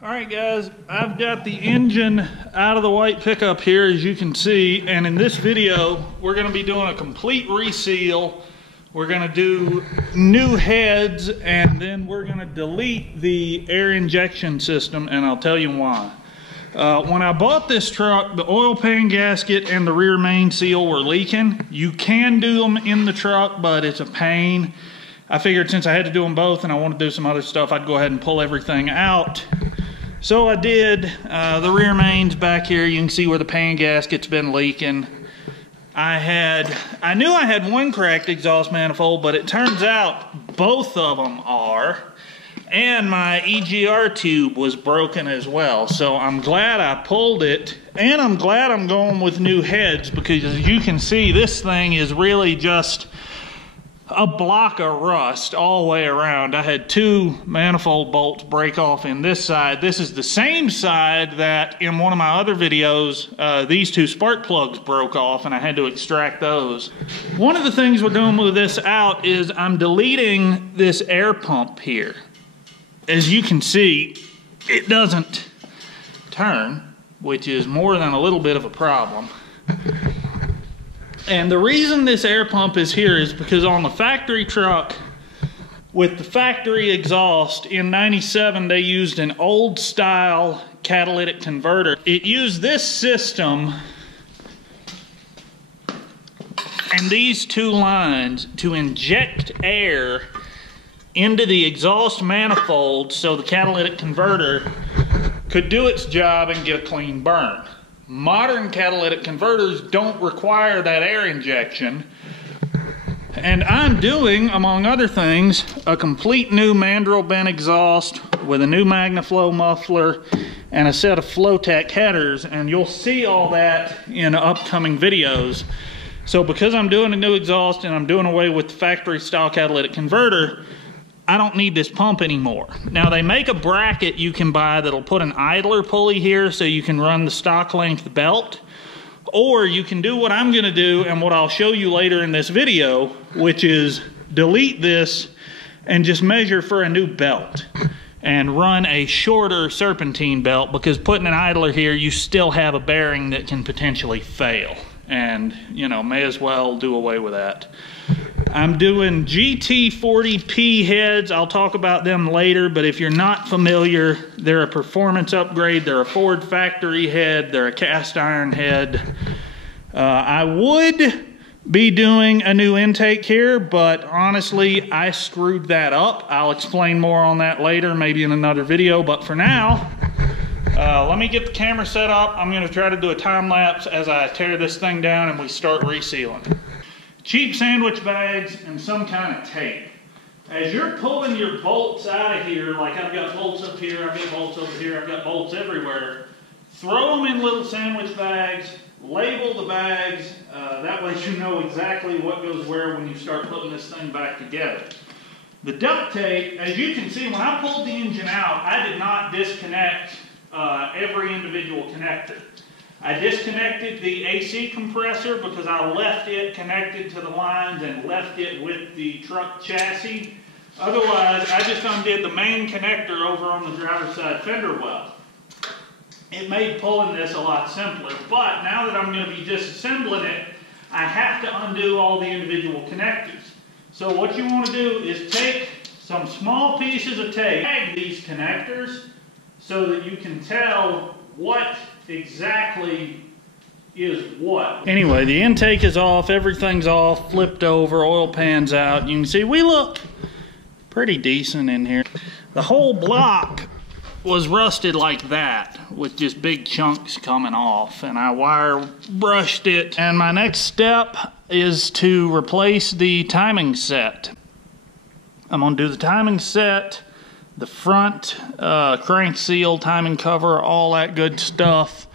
All right, guys, I've got the engine out of the white pickup here, as you can see, and in this video, we're gonna be doing a complete reseal. We're gonna do new heads, and then we're gonna delete the air injection system, and I'll tell you why. When I bought this truck, the oil pan gasket and the rear main seal were leaking. You can do them in the truck, but it's a pain. I figured since I had to do them both and I want to do some other stuff, I'd go ahead and pull everything out. So I did. The rear main's back here. You can see where the pan gasket's been leaking. I knew I had one cracked exhaust manifold, but it turns out both of them are. And my EGR tube was broken as well. So I'm glad I pulled it, and I'm glad I'm going with new heads, because as you can see, this thing is really just a block of rust all the way around. I had two manifold bolts break off in this side. This is the same side that in one of my other videos, these two spark plugs broke off and I had to extract those. One of the things we're doing with this out is I'm deleting this air pump here. As you can see, it doesn't turn, which is more than a little bit of a problem. And the reason this air pump is here is because on the factory truck with the factory exhaust in '97, they used an old style catalytic converter. It used this system and these two lines to inject air into the exhaust manifold so the catalytic converter could do its job and get a clean burn. Modern catalytic converters don't require that air injection. And I'm doing, among other things, a complete new mandrel bent exhaust with a new MagnaFlow muffler and a set of Flowtech headers, and you'll see all that in upcoming videos. So because I'm doing a new exhaust and I'm doing away with the factory style catalytic converter, I don't need this pump anymore. Now they make a bracket you can buy that'll put an idler pulley here so you can run the stock length belt, or you can do what I'm gonna do and what I'll show you later in this video, which is delete this and just measure for a new belt and run a shorter serpentine belt, because putting an idler here, you still have a bearing that can potentially fail, and you know, may as well do away with that. I'm doing GT40P heads. I'll talk about them later, but if you're not familiar, they're a performance upgrade. They're a Ford factory head. They're a cast iron head. I would be doing a new intake here, but honestly, I screwed that up. I'll explain more on that later, maybe in another video, but for now, let me get the camera set up. I'm gonna try to do a time lapse as I tear this thing down and we start resealing. Cheap sandwich bags and some kind of tape. As you're pulling your bolts out of here, like I've got bolts up here, I've got bolts over here, I've got bolts everywhere, throw them in little sandwich bags, label the bags, that way you know exactly what goes where when you start putting this thing back together. The duct tape, as you can see, when I pulled the engine out, I did not disconnect every individual connector. I disconnected the AC compressor because I left it connected to the lines and left it with the truck chassis. Otherwise, I just undid the main connector over on the driver's side fender well. It made pulling this a lot simpler, but now that I'm going to be disassembling it, I have to undo all the individual connectors. So what you want to do is take some small pieces of tape, tag these connectors so that you can tell what exactly is what. Anyway, the intake is off, everything's off, flipped over, oil pan's out. You can see we look pretty decent in here. The whole block was rusted like that with just big chunks coming off, and I wire brushed it. And my next step is to replace the timing set. I'm gonna do the timing set, the front crank seal, timing cover, all that good stuff.